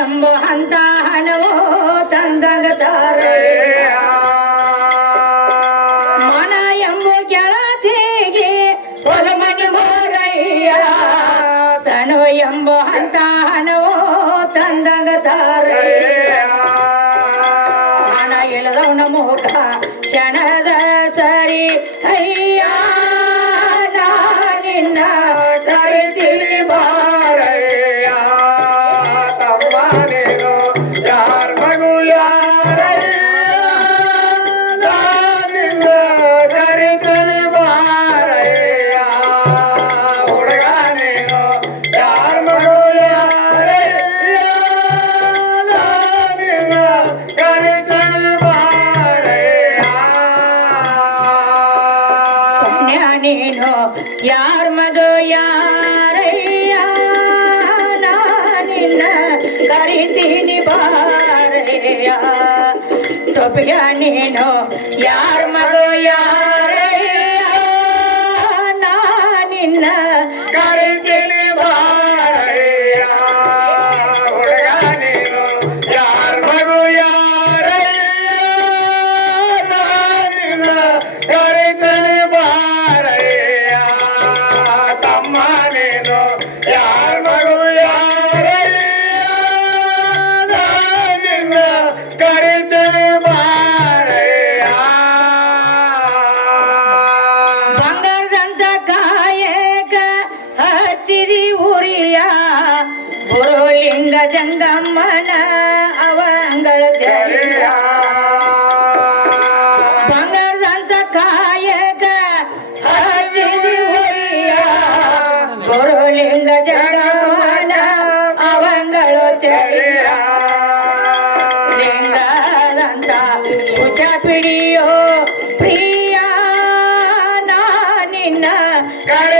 ಎಂಬ ಹಂತ ಹಣವೋ ತಂದಗತಾರೆ ಮನ ಎಂಬ ಗೆಳತಿಗೆ ಹೊಲಮನಿ ಮಾರಯ್ಯ. ತನು ಎಂಬ ಹಂತ ಹಣವೋ ತಂದಗತಾರೆ ಹಣ ಇಳದವನ ಮುಖ ಕ್ಷಣದ ಸರಿ. ಅಯ್ಯ. ಟೊಪಿಗ ನೀನು ಯಾರ ಮಗ ಯಾರಯ್ಯ గజంగమ్మన అవంగళ బంగారంత కాయక గొరలింగ జగమ్మన అవంగళ లింగారంత పూజ పిడియో ప్రియా నిన్న కర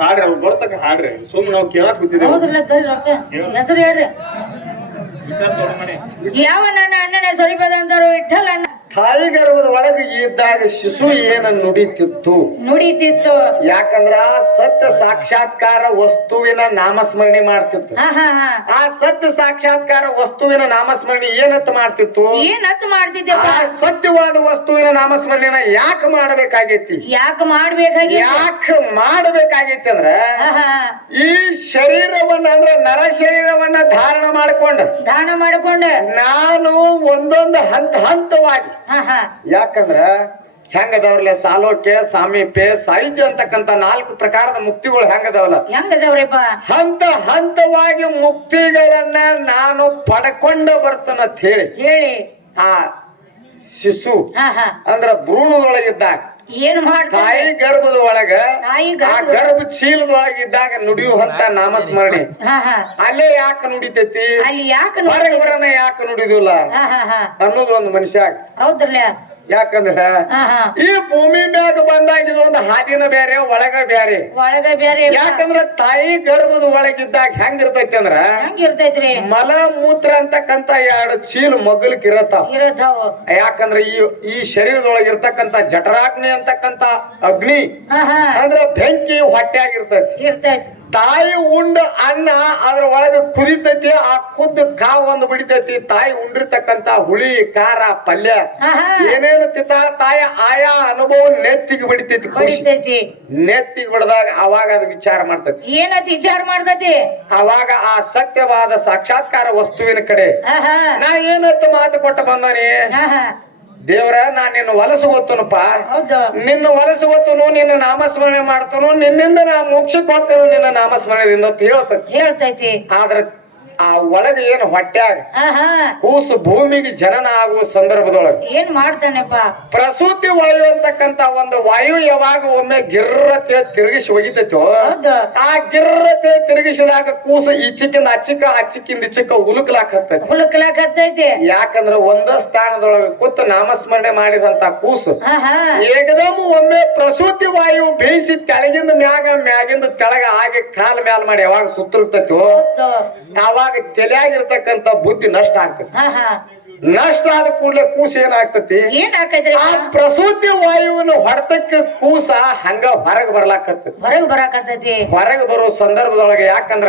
ಹಾಡ್ರಿ ಅವ್ರು ಬರ್ತಕ್ಕ ಹಾಡ್ರಿ. ಸುಮ್ಮನೆ ನಾವು ಕೇಳಕ್ ರೊಕ್ಕ ಹೆಸರು ಹೇಳ್ರಿ. ಯಾವ ನನ್ನ ಅಣ್ಣನ ಸರಿಪದ ಅಂತಾರೋ ವಿಠಲ್ ಅಣ್ಣ ತಾಯಿ ಗರ್ಭದ ಒಳಗೆ ಇದ್ದಾಗ ಶಿಶು ಏನ ನುಡಿತಿತ್ತು? ನುಡಿತಿತ್ತು. ಯಾಕಂದ್ರ ಸತ್ಯ ಸಾಕ್ಷಾತ್ಕಾರ ವಸ್ತುವಿನ ನಾಮಸ್ಮರಣೆ ಮಾಡ್ತಿತ್ತು. ಆ ಸತ್ಯ ಸಾಕ್ಷಾತ್ಕಾರ ವಸ್ತುವಿನ ನಾಮಸ್ಮರಣೆ ಏನತ್ ಮಾಡ್ತಿತ್ತು? ಏನತ್ ಮಾಡ್ತಿದ್ದೆ ಆ ಸತ್ಯವಾದ ವಸ್ತುವಿನ ನಾಮಸ್ಮರಣೆನ ಯಾಕೆ ಮಾಡಬೇಕಾಗೈತಿ? ಯಾಕೆ ಮಾಡ್ಬೇಕಾಗಿ ಯಾಕೆ ಮಾಡಬೇಕಾಗೈತಿ ಅಂದ್ರ ಈ ಶರೀರವನ್ನ ಅಂದ್ರ ನರ ಶರೀರವನ್ನ ಧಾರಣ ಮಾಡ್ಕೊಂಡ. ಧಾರಣ ಮಾಡ್ಕೊಂಡ. ನಾನು ಒಂದೊಂದು ಹಂತ ಹಂತವಾಗಿ ಯಾಕಂದ್ರ ಹೆಂಗದವ್ರಲ್ಲ ಸಾಲೋಕ್ಯ ಸಾಮೀಪ್ಯ ಸಾಹಿತ್ಯ ಅಂತಕ್ಕಂತ ನಾಲ್ಕು ಪ್ರಕಾರದ ಮುಕ್ತಿಗಳು ಹೆಂಗದವಲ್ಲ? ಹೆಂಗದವ್ರಿಪ್ಪ ಹಂತ ಹಂತವಾಗಿ ಮುಕ್ತಿಗಳನ್ನ ನಾನು ಪಡ್ಕೊಂಡ ಬರ್ತನ ಹೇಳಿ. ಹೇಳಿ. ಆ ಶಿಶು ಅಂದ್ರ ಭ್ರೂಣದೊಳಗಿದ್ದಾಗ ಏನ್ ಮಾಡ್ತಾರೆ ತಾಯಿ ಗರ್ಭದ ಒಳಗ ತಾಯಿ ಆ ಇದ್ದಾಗ ಗರ್ಭ ಚೀಲದೊಳಗ ಇದ್ದಾಗ ನುಡಿಯುವಂತ ನಾಮಸ್ಮರಣೆ. ಹಾ ಹಾ. ಅಲ್ಲೇ ಯಾಕ ನುಡಿತೈತಿ? ಅಲ್ಲಿ ಯಾಕ ಹೊರಗೆ ಬರೋಣ ಯಾಕೆ ನುಡಿದಿಲ್ಲ ಹಾ ಹಾ ಹಾ. ಅನ್ನೋದು ಒಂದು ಮನುಷ್ಯ ಹೌದ್ರಲ್ಲ? ಯಾಕಂದ್ರ ಈ ಭೂಮಿ ಮ್ಯಾಗ ಬಂದಾಗ ಇದೊಂದು ಹಾದಿನ ಬೇರೆ ಒಳಗ ಬೇರೆ. ಒಳಗ ಬೇರೆ ಯಾಕಂದ್ರ ತಾಯಿ ಗರ್ಭದ ಒಳಗಿದ್ದಾಗ ಹೆಂಗ್ ಇರ್ತೈತಿ ಅಂದ್ರ ಹೆಂಗಿರ್ತೈತ್ರಿ ಮಲ ಮೂತ್ರ ಅಂತಕ್ಕಂತ ಎರಡು ಚೀಲ ಮಗ್ಲಕ್ ಇರತ್ತಾವ. ಯಾಕಂದ್ರ ಈ ಈ ಶರೀರದೊಳಗ ಇರ್ತಕ್ಕಂತ ಜಠರಾಗ್ನಿ ಅಂತಕ್ಕಂತ ಅಗ್ನಿ ಅಂದ್ರ ಬೆಂಕಿ ಹೊಟ್ಟೆಯಾಗಿರ್ತೈತಿ ಇರ್ತೈತಿ. ತಾಯಿ ಉಂಡ ಅನ್ನ ಅದ್ರ ಒಳಗೆ ಕುದಿತೈತಿ ಆ ಕುದ್ದ ಕಾವ್ ಒಂದು ಬಿಡಿತೈತಿ. ತಾಯಿ ಉಂಡಿರ್ತಕ್ಕಂತ ಹುಳಿ ಖಾರ ಪಲ್ಯ ಏನೇನು ತಿಂತಾಳ ತಾಯಿ? ಆಯಾ ಅನುಭವ ನೆತ್ತಿಗೆ ಬಿಡಿತೈತಿ ನೆತ್ತಿಗೆ ಬಿಡದಾಗ ಅವಾಗ ಅದು ವಿಚಾರ ಮಾಡ್ತೈತಿ. ಏನತಿ ವಿಚಾರ ಮಾಡ್ತೈತಿ? ಅವಾಗ ಆ ಸತ್ಯವಾದ ಸಾಕ್ಷಾತ್ಕಾರ ವಸ್ತುವಿನ ಕಡೆ ನಾ ಏನತ್ತು ಮಾತು ಕೊಟ್ಟ ಬಂದಾನೆ ಹಾ. ದೇವ್ರ ನಾ ನಿನ್ನ ಹೊಲಸು ಗೊತ್ತನಪ್ಪ ನಿನ್ನ ಹೊಲಸು ಗೊತ್ತನು ನಿನ್ನ ನಾಮಸ್ಮರಣೆ ಮಾಡ್ತನು ನಿನ್ನಿಂದ ನಾ ಮೋಕ್ಷಕ್ಕೆ ಹೋಗ್ತೇನೆ ನಿನ್ನ ನಾಮಸ್ಮರಣೆದಿಂದ ಅಂತ ಹೇಳ್ತೈತಿ ಹೇಳ್ತೈತಿ. ಆದ್ರ ಆ ಒಳಗೆ ಏನ್ ಹೊಟ್ಯಾಗ ಕೂಸು ಭೂಮಿಗೆ ಜನನ ಆಗುವ ಸಂದರ್ಭದೊಳಗೆ ಏನ್ ಮಾಡ್ತಾನೆಪ್ಪ? ಪ್ರಸೂತಿ ವಾಯು ಅಂತಕ್ಕಂತ ಒಂದು ವಾಯು ಯಾವಾಗ ಒಮ್ಮೆ ಗಿರ್ರತೆ ತಿರುಗಿಸಿ ಒಗಿತೈತೋ ಆ ಗಿರ್ರತೆ ತಿರುಗಿಸಿದಾಗ ಕೂಸು ಈಚಿಕಿಂದ ಅಚ್ಚಿಕ ಅಚ್ಚಿಕಿಂದ ಇಚ್ಚಿಕ ಉಲುಕ್ಲಾಕತ್ತೈತಿ ಹತ್ತೈತಿ ಯಾಕಂದ್ರ ಒಂದ ಸ್ಥಾನದೊಳಗೆ ಕೂತು ನಾಮಸ್ಮರಣೆ ಮಾಡಿದಂತ ಕೂಸು ಏಕದಮ್ ಒಮ್ಮೆ ಪ್ರಸೂತಿ ವಾಯು ಬೇಯಿಸಿ ಕೆಳಗಿಂದ ಮ್ಯಾಗ ಮ್ಯಾಗಿಂದ ತೆಳಗ ಹಾಗೆ ಕಾಲ್ ಮ್ಯಾಲ ಮಾಡಿ ಯಾವಾಗ ಸುತ್ತಿರ್ತೈತೋ ಹೌದು. ತಲೆಯಾಗಿರ್ತಕ್ಕಂತ ಬುದ್ಧಿ ನಷ್ಟ ಆಗ್ತದೆ. ಹಾ ಹಾ. ನಷ್ಟ ಆದ ಕೂಡಲೇ ಕೂಸ ಏನಾಗ್ತತಿ? ಏನ್ ಹಾಕೈತ್ರಿ ಆ ಪ್ರಸೂತಿ ವಾಯುವನ್ನು ಹೊಡೆತಕ್ಕೆ ಕೂಸ ಹಂಗ ಹೊರಗ್ ಬರ್ಲಾಕತ್ತೈತಿ. ಹೊರಗ್ ಬರಾಕತ್ತೈತಿ. ಹೊರಗೆ ಬರೋ ಸಂದರ್ಭದೊಳಗೆ ಯಾಕಂದ್ರ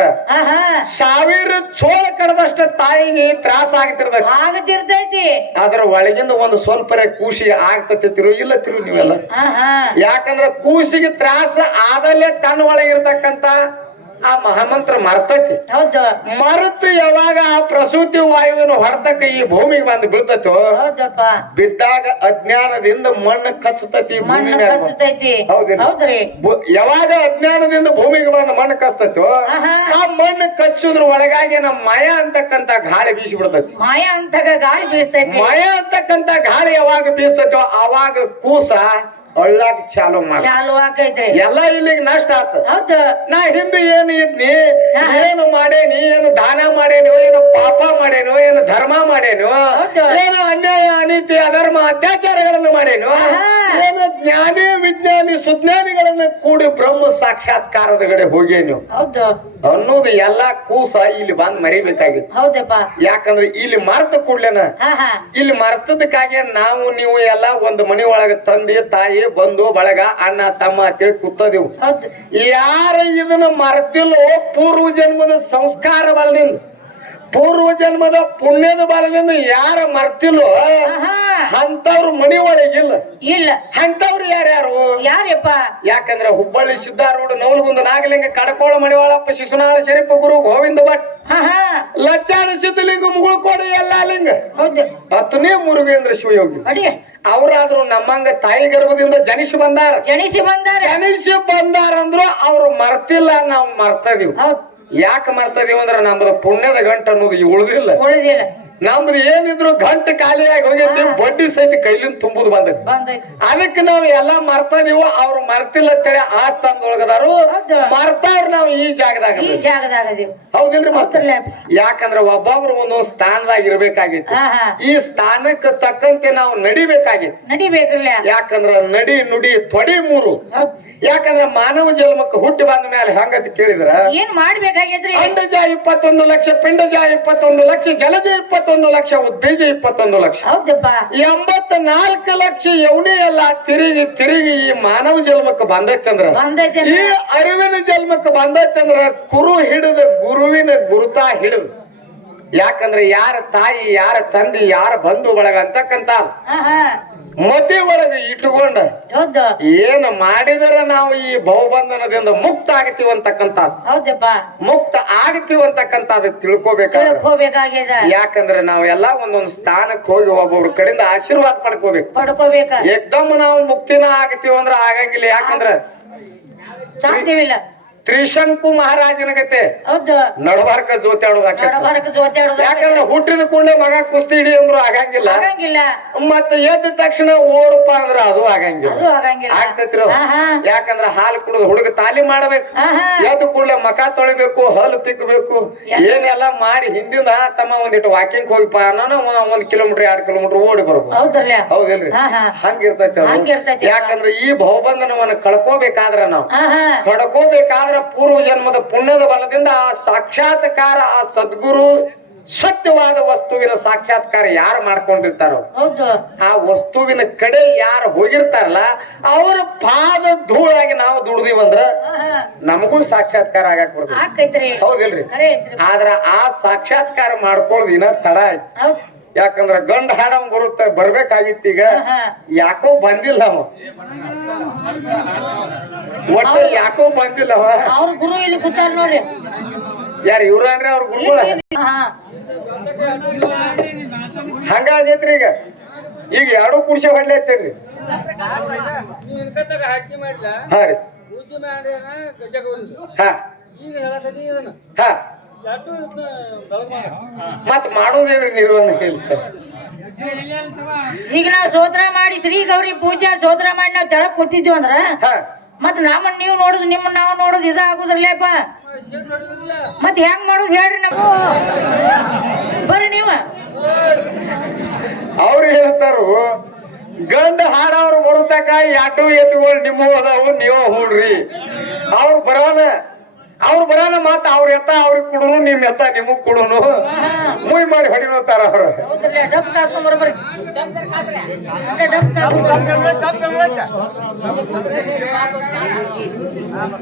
ಸಾವಿರ ಚೋಳ ಕಡದಷ್ಟ ತಾಯಿಗೆ ತ್ರಾಸ ಆಗ್ತಿರ್ತೈತಿ. ಆಗತಿರ್ತೈತಿ. ಅದ್ರ ಒಳಗಿಂದ ಒಂದು ಸ್ವಲ್ಪ ಕೂಸಿ ಆಗ್ತತಿ ತಿರು ಇಲ್ಲ ತಿರು ನೀವೆಲ್ಲ. ಯಾಕಂದ್ರ ಕೂಸಿಗೆ ತ್ರಾಸ ಆದಲ್ಲೇ ತನ್ನ ಒಳಗಿರ್ತಕ್ಕಂತ ಆ ಮಹಾಮಂತ್ರ ಮರ್ತೈತಿ. ಹೌದು. ಮರತ ಯಾವಾಗ ಆ ಪ್ರಸೂತಿ ವಾಯುವಿನ ಹೊರತಕ್ಕ ಈ ಭೂಮಿಗೆ ಬಂದು ಬೀಳ್ತತೋ? ಹೌದಪ್ಪ. ಬಿದ್ದಾಗ ಅಜ್ಞಾನದಿಂದ ಮಣ್ಣು ಕಚ್ಚತತಿ ಭೂಮಿ ಮಣ್ಣು ಕಚ್ಚತೈತಿ. ಹೌದ್ರಿ. ಯಾವಾಗ ಅಜ್ಞಾನದಿಂದ ಭೂಮಿಗೆ ಬಂದು ಮಣ್ಣು ಕಚ್ಚತೋ ಆ ಮಣ್ಣು ಕಚ್ಚುದ್ರ ಒಳಗಾಗಿ ನಮ್ಮ ಮಯ ಅಂತಕ್ಕಂತ ಗಾಳಿ ಬೀಸಿ ಬಿಡ್ತೈತಿ. ಮಾಯ ಅಂತ ಗಾಳಿ ಬೀಸ್ತೈತಿ. ಮಯ ಅಂತಕ್ಕಂತ ಗಾಳಿ ಯಾವಾಗ ಬೀಸ್ತೈತೋ ಅವಾಗ ಕೂಸ ಒಳ್ಳಾಗ ಚಾಲು ಮಾಡ. ಚಾಲು ಆಕೈತ್ರಿ ಎಲ್ಲ ಇಲ್ಲಿಗೆ ನಷ್ಟ ಆತ. ಹೌದು. ನಾ ಹಿಂದೆ ಏನು ಇದ್ನಿ. ಏನು ಮಾಡೇನಿ ಏನು ದಾನ ಮಾಡೇನೋ ಏನು ಪಾಪ ಮಾಡೇನೋ ಏನು ಧರ್ಮ ಮಾಡೇನು. ಏನು ಅನ್ಯಾಯ ಅನೀತಿ ಅಧರ್ಮ ಅತ್ಯಾಚಾರಗಳನ್ನು ಮಾಡೇನು. ಏನು ಜ್ಞಾನಿ ವಿಜ್ಞಾನಿ ಸುಜ್ಞಾನಿಗಳನ್ನ ಕೂಡಿ ಬ್ರಹ್ಮ ಸಾಕ್ಷಾತ್ಕಾರದ ಕಡೆ ಹೋಗೇನು. ಹೌದು. ಅನ್ನೋದು ಎಲ್ಲಾ ಕೂಸ ಇಲ್ಲಿ ಬಂದ್ ಮರಿಬೇಕಾಗಿತ್ತು. ಹೌದಪ್ಪ. ಯಾಕಂದ್ರೆ ಇಲ್ಲಿ ಮರ್ತ ಕೂಡ್ಲೇನ? ಇಲ್ಲಿ ಮರ್ತದಕ್ಕಾಗಿ ನಾವು ನೀವು ಎಲ್ಲಾ ಒಂದು ಮನಿ ಒಳಗ ತಂದೆ ತಾಯಿ ಬಂಧು ಬಳಗ ಅಣ್ಣ ತಮ್ಮ ಅಂತೇಳಿ ಕೂತದೆವು ಯಾರ ಇದನ್ನ ಮರ್ತಿಲ್ಲೋ ಪೂರ್ವ ಜನ್ಮದ ಸಂಸ್ಕಾರ ಬಲದಿಂದ ಪೂರ್ವ ಜನ್ಮದ ಪುಣ್ಯದ ಬಲದಿಂದ ಯಾರ ಮರ್ತಿಲ್ಲೋ ಅಂತವ್ರ ಮನಿ ಒಳಗಿಲ್ಲ ಇಲ್ಲ. ಅಂತವ್ರು ಯಾರ್ಯಾರು ಯಾರ್ಯಪ್ಪ? ಯಾಕಂದ್ರೆ ಹುಬ್ಬಳ್ಳಿ ಸಿದ್ಧಾರೂಢ ನವಲಗುಂದ ನಾಗಲಿಂಗ ಕಡಕೋಳ ಮಣಿವಾಳಪ್ಪ ಶಿಶುನಾಳ ಶರೀಫ ಗುರು ಗೋವಿಂದ ಭಟ್. ಹಾ ಹಾ. ಲಚ್ಚಾದ ಸಿದ್ಧಲಿಂಗ ಮುಗುಳ್ಕೋಡಿ ಎಲ್ಲಾ ಲಿಂಗ ಹೌದು ಹತ್ತನೇ ಮುರುಗೇಂದ್ರ ಶಿವಯೋಗಿ. ಅವರಾದ್ರೂ ನಮ್ಮಂಗ ತಾಯಿ ಗರ್ಭದಿಂದ ಜನಿಸಿ ಬಂದಾರ. ಜನಿಸಿ ಬಂದಾರ. ಜನಿಸಿ ಬಂದಾರ ಅಂದ್ರು ಅವ್ರು ಮರ್ತಿಲ್ಲ ನಾವು ಮರ್ತದೀವಿ ಯಾಕೆ ಮರ್ತದೀವಿ ಅಂದ್ರೆ ನಮ್ದು ಪುಣ್ಯದ ಗಂಟು ಅನ್ನೋದು ಉಳಿದಿಲ್ಲ. ಉಳಿದಿಲ್ಲ. ನಮ್ದು ಏನಿದ್ರು ಗಂಟು ಖಾಲಿಯಾಗಿ ಹೋಗೈತಿ ಬಡ್ಡಿ ಸಹಿತ ಕೈಲಿಂದ ತುಂಬುದು ಬಂದೈತಿ. ಅದಕ್ಕೆ ನಾವು ಎಲ್ಲ ನೀವು ಅವ್ರು ಮರ್ತಿಲ್ಲ ಅಂತೇಳಿ ಆ ಸ್ಥಾನದೊಳಗದಾರು ಮರ್ತಾರ ನಾವು ಈ ಜಾಗದಾಗ ಹೌದೇನ್ರಿ ಯಾಕಂದ್ರೆ ಯಾಕಂದ್ರ ಒಬ್ಬೊಬ್ರು ಒಂದೊಂದ್ ಸ್ಥಾನದಾಗ ಇರ್ಬೇಕಾಗಿತ್ತು ಈ ಸ್ಥಾನಕ್ಕೆ ತಕ್ಕಂತೆ ನಾವು ನಡಿಬೇಕಾಗಿತ್ತು ನಡಿಬೇಕಲ್ಲ ಯಾಕಂದ್ರ ನಡಿ ನುಡಿ ತೊಡಿ ಮೂರು. ಯಾಕಂದ್ರ ಮಾನವ ಜನ್ಮಕ್ಕೆ ಹುಟ್ಟಿ ಬಂದ ಮೇಲೆ ಹಂಗತಿ ಕೇಳಿದ್ರ? ಏನ್ ಮಾಡ್ಬೇಕಾಗೈತ್ರಿ? ಅಂಡಜ ಇಪ್ಪತ್ತೊಂದು ಲಕ್ಷ ಪಿಂಡಜ ಇಪ್ಪತ್ತೊಂದು ಲಕ್ಷ ಜಲಜ ಇಪ್ಪತ್ತೊಂದು ಲಕ್ಷ ಉದ್ಬೀಜ ಇಪ್ಪತ್ತೊಂದು ಲಕ್ಷ. ಹೌದಪ್ಪ. ಎಂಬತ್ತ ನಾಲ್ಕು ಲಕ್ಷ ಎವಣಿ ಎಲ್ಲ ತಿರುಗಿ ತಿರುಗಿ ಈ ಮಾನವ ಜನ್ಮಕ್ಕೆ ಬಂದೈತಂದ್ರ ಬಂದೈತಿ ಈ ಅರಿವಿನ ಜನ್ಮಕ್ಕೆ ಬಂದೈತಂದ್ರ ಕುರು ಹಿಡಿದ ಗುರುವಿನ ಗುರುತ ಹಿಡಿದ. ಯಾಕಂದ್ರೆ ಯಾರ ತಾಯಿ ಯಾರ ತಂದೆ ಯಾರ ಬಂಧು ಬಳಗ ಅಂತಕ್ಕಂತ ಮತಿ ಒಳಗೆ ಇಟ್ಟುಕೊಂಡ. ಏನ್ ಮಾಡಿದರೆ ನಾವು ಈ ಬಹುಬಂಧನದಿಂದ ಮುಕ್ತ ಆಗ್ತೀವಿ ಅಂತಕ್ಕಂತ ಮುಕ್ತ ಆಗ್ತೀವಿ ಅಂತಕ್ಕಂತ ತಿಳ್ಕೊಬೇಕು ತಿಳ್ಕೋಬೇಕಾಗ್ಯದ ಯಾಕಂದ್ರೆ ಎಲ್ಲಾ ಒಂದೊಂದು ಸ್ಥಾನಕ್ಕೆ ಹೋಗಿ ಒಬ್ಬೊಬ್ರ ಕಡೆಯಿಂದ ಆಶೀರ್ವಾದ ಪಡ್ಕೋಬೇಕು. ಪಡ್ಕೋಬೇಕು. ಎಕ್ದಮ್ ನಾವು ಮುಕ್ತಿನ ಆಗ್ತೀವಿ ಅಂದ್ರೆ ಆಗಂಗಿಲ್ಲ. ಯಾಕಂದ್ರೆ ಸಾಧ್ಯವಿಲ್ಲ. ತ್ರಿಶಂಕು ಮಹಾರಾಜನ ಗತೆ ಹೌದು. ನಡಬಾರ್ಕ ಜೋತಾಡೋದು ನಡಬಾರಕ ಜೋತಾಡೋದು ಯಾಕಂದ್ರೆ ಹುಟ್ಟಿದ ಕೂಡಲೇ ಮಗ ಕುಸ್ತಿ ಹಿಡಿ ಅಂದ್ರು ಆಗಂಗಿಲ್ಲ. ಆಗಂಗಿಲ್ಲ. ಮತ್ತೆ ಎದ್ದ ತಕ್ಷಣ ಓಡಪ್ಪ ಅಂದ್ರ ಅದು ಆಗಂಗಿಲ್ಲ. ಅದು ಆಗಂಗಿಲ್ಲ. ಆಗ್ತೈತ್ರಿ ಯಾಕಂದ್ರ ಹಾಲು ಕುಡಿದು ಹುಡುಗ ತಾಲಿ ಮಾಡ್ಬೇಕು. ಎದ್ದ ಕೂಡಲೇ ಮಕ ತೊಳಿಬೇಕು ಹಲ್ಲು ತಿಕ್ಕಬೇಕು ಏನೆಲ್ಲ ಮಾಡಿ ಹಿಂದಿಂದ ತಮ್ಮ ಒಂದಿಟ್ಟು ವಾಕಿಂಗ್ ಹೋಗಿಪ್ಪ ನಾನು ಒಂದ್ ಕಿಲೋಮೀಟರ್ ಎರಡ್ ಕಿಲೋಮೀಟರ್ ಓಡಿ ಬರ್ಬೋದು ಹೌದಲ್ರಿ? ಹಂಗಿರ್ತೈತಿ ಯಾಕಂದ್ರ ಈ ಬಹುಬಂಧನವನ್ನ ಕಳ್ಕೋಬೇಕಾದ್ರ ನಾವು. ಹಾ ಕಡ್ಕೋಬೇಕಾದ್ರ ಪೂರ್ವ ಜನ್ಮದ ಪುಣ್ಯದ ಬಲದಿಂದ ಆ ಸಾಕ್ಷಾತ್ಕಾರ ಆ ಸದ್ಗುರು ಸತ್ಯವಾದ ವಸ್ತುವಿನ ಸಾಕ್ಷಾತ್ಕಾರ ಯಾರು ಮಾಡ್ಕೊಂಡಿರ್ತಾರೋ? ಆ ವಸ್ತುವಿನ ಕಡೆ ಯಾರು ಹೋಗಿರ್ತಾರಲ್ಲ ಅವರ ಪಾದ ಧೂಳಾಗಿ ನಾವು ದುಡ್ದಿವಂದ್ರ ನಮಗೂ ಸಾಕ್ಷಾತ್ಕಾರ ಆಗಾಕ್ ಬರ್ತದೆ. ಹೌದಿಲ್ರಿ? ಆದ್ರ ಆ ಸಾಕ್ಷಾತ್ಕಾರ ಮಾಡ್ಕೊಳ್ಳೋದು ಇನ್ನ ತಡ ಆಯ್ತು. ಯಾಕಂದ್ರ ಗಂಡ ಹಾಡಂಗ್ ಬರುತ್ತೆ ಬರ್ಬೇಕಾಗಿತ್ತು ಈಗ. ಯಾಕೋ ಬಂದಿಲ್ಲ ಅವ. ಒಟ್ಟ ಯಾಕೋ ಬಂದಿಲ್ಲ ಅವ. ಅವ್ರ ಗುರು ಇಲ್ಲಿ ಕೂತಾರ ನೋಡ್ರಿ ಯಾರ ಇವ್ರ ಅಂದ್ರೆ ಅವ್ರ ಗುರುಗಳ? ಹಾ. ಹಂಗಾಗೈತ್ರಿ ಈಗ. ಈಗ ಎರಡು ಕುರ್ಸಿ ಹೊಡ್ಲೈತೇನ್ರಿ ಹಾ ರೀ. ಹಾ. ಮತ್ ಮಾಡೋದೇನ್ರಿ ನಿರ್ವಹಣೆ ಈಗ ನಾವು ಸೋದ್ರ ಮಾಡಿ ಶ್ರೀ ಗೌರಿ ಪೂಜಾ ಸೋದ್ರ ಮಾಡಿ ನಾವು ತೆಳಕ್ ಕೂತಿದ್ವಿ ಅಂದ್ರ ಹಾ. ಮತ್ ನಮ್ಮನ್ನ ನೀವು ನೋಡುದು ನಿಮ್ಮ ನಾವ್ ನೋಡುದು ಇದ ಆಗುದಿಲ್ಲಪ್ಪ ಶೇಟ್ ಮತ್ ಹೆಂಗ್ ಮಾಡುದು ಹೇಳ್ರಿ ನಾವು ಬರ್ರಿ ನೀವ. ಅವ್ರು ಹೇಳ್ತಾರು ಗಂಡ ಹಾಡವ್ರು ಬರುತ್ತಕ ಯಾಟು ಎತ್ತುಗಳು ನಿಮ್ಮ ಅದಾವು ನೀವು ಹೂಡ್ರಿ ಅವ್ರು ಬರೋದ ಅವ್ರು ಬರೋದ ಮಾತ ಅವ್ರ ಎತ್ತ ಅವ್ರಿಗೆ ಕೊಡೋನು ನಿಮ್ ಎತ್ತ ನಿಮಗ್ ಕೊಡೋನು. ಮುಯ್ ಮಾಡಿ ಹೊಡಿನೋತಾರ ಅವ್ರು. ಡಬ್